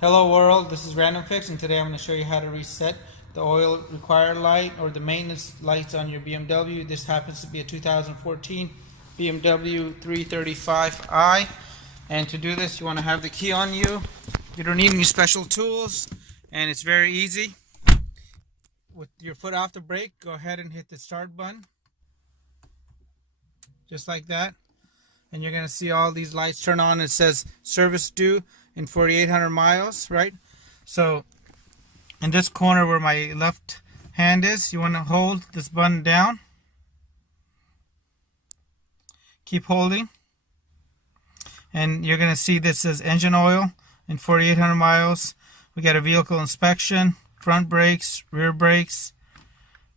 Hello world, this is RandomFIX, and today I'm going to show you how to reset the oil required light or the maintenance lights on your BMW. This happens to be a 2014 BMW 335i, and to do this you want to have the key on you. You don't need any special tools, and it's very easy. With your foot off the brake, go ahead and hit the start button, just like that, and you're going to see all these lights turn on. It says service due in 4,800 miles, right? So in this corner where my left hand is, you want to hold this button down. Keep holding, and you're going to see this says engine oil in 4,800 miles. We got a vehicle inspection, front brakes, rear brakes,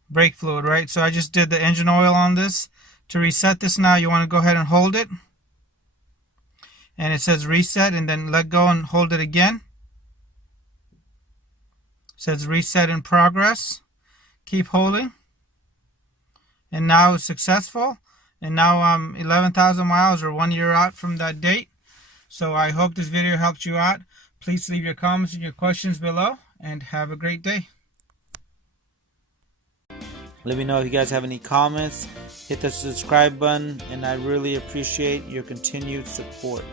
brake fluid, right? So I just did the engine oil on this. To reset this now, you want to go ahead and hold it, and it says reset, and then let go and hold it again. It says reset in progress. Keep holding, and now it's successful, and now I'm 11,000 miles or 1 year out from that date. So I hope this video helped you out. Please leave your comments and your questions below, and have a great day. Let me know if you guys have any comments. Hit the subscribe button, and I really appreciate your continued support.